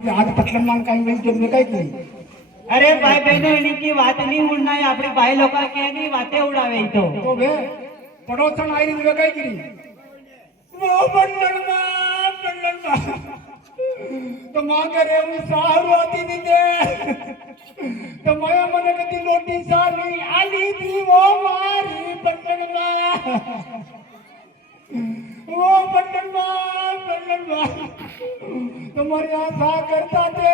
आज पटलन मान काही वेळी जन्म काय केली अरे भाई बहनों इनकी बात नहीं उड़ना है अपने भाई लोग के नहीं बातें उड़ावे तो वे पड़ोसन आई वे काय केली वो पटलन तो मां करे હું સારું હતી દીદે તો માયા મને કદી લોટી સારી આલી દી वो મારી પટલમાં वो पटलમાં તમારી આશા કરતા તે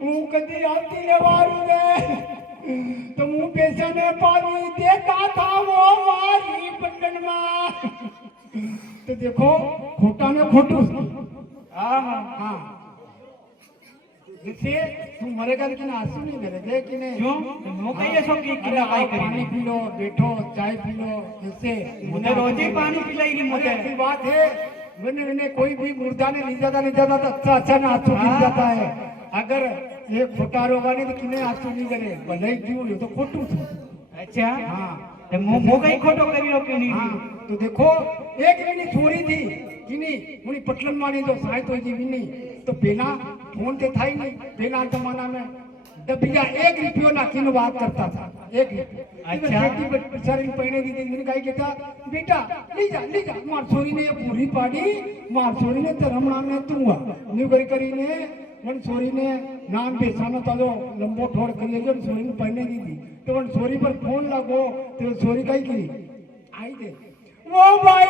હું કદી આવતી લેવારું રે તો હું પેશાને પાવી દેતા था वो મારી પટલમાં तो देखो खोटा में खोटू हाँ हाँ हाँ जैसे तुम मरेगा लेकिन आंसू नहीं करेगे कि नहीं क्यों नो कहिए सो कि किला काय पानी पी लो बैठो चाय पी लो जैसे मुझे रोज ही पानी पिलाएगी मुझे ऐसी बात है मैंने कोई भी मुर्दा ने नहीं जाता तो अच्छा ना आंसू गिर जाता है अगर ये खोटा रोगा नहीं तो किने आंसू नहीं करे भले क्यों तो खोटू थी अच्छा हाँ तो मुंह कहीं खोटो करी लो क्यों नहीं हाँ तो देखो एक मिनट छोरी थी कि नहीं उन्हीं पटलन मानी तो साय तो जी भी नहीं तो पहला फोन ते था ही नहीं पहला जमाना में डबिया 1 रुपयो नाखी नो बात करता था 1 रुपया अच्छा बेचारी पहने दी मैंने कही कहता बेटा ली जा मार छोरी ने पूरी पाड़ी मार छोरी ने धर्म नाम ने तू न्यू करी ने वन छोरी ने नाम बेसानो ताजो लंबो ठोड़ करिए जो छोरी ने पहने दी थी तो वन छोरी पर फोन लगो तो छोरी कही की आई दे वो भाई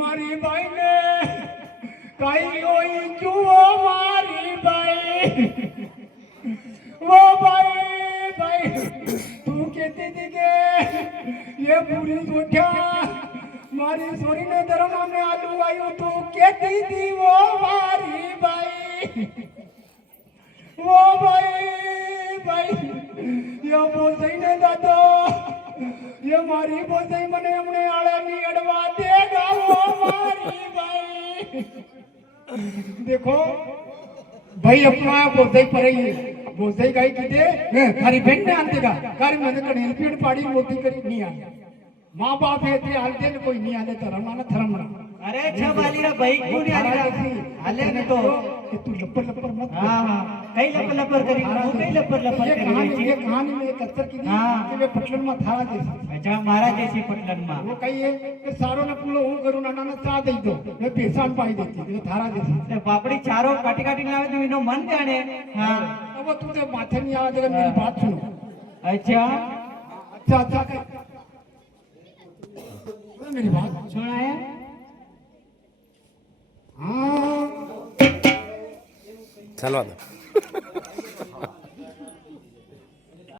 मारी भाई ने कहीं कोई जुओ मारी भाई वो भाई तू कहती थी के ये पूरी झूठा मारी सोरी ने दरमा में आलू आयु तू कहती थी वो मारी भाई वो भाई ये बोलते ने दादो ये मारी बोलते मने हमने आले नहीं अड़वा देगा वो मारी भाई देखो भाई अपना बोलते बोलते गाई किते हरी बहन ने आंते का कार मैंने कनेल पीड़ पाड़ी मोती करी नहीं आ माँ बाप है ते आलते ने कोई नहीं आले धर्म अरे अच्छा वाली रा भाई क्यों नहीं आले आले ने तो तू लपर मत हां हां कई लपर करी वो कई लपर करी ये कहानी में एक अक्सर की कि वे पटलन में था जैसे अच्छा महाराज जैसी पटलन में वो कहिए कि सारो ने पुलो हूं करू नाना ने चा दई दो वे पेशान पाई देती ये थारा जैसी बापड़ी चारो काटी लावे तो इनो मन जाने हां अब तू तो माथे नहीं आवे अगर मेरी बात सुनो अच्छा मेरी बात सुनाया चलो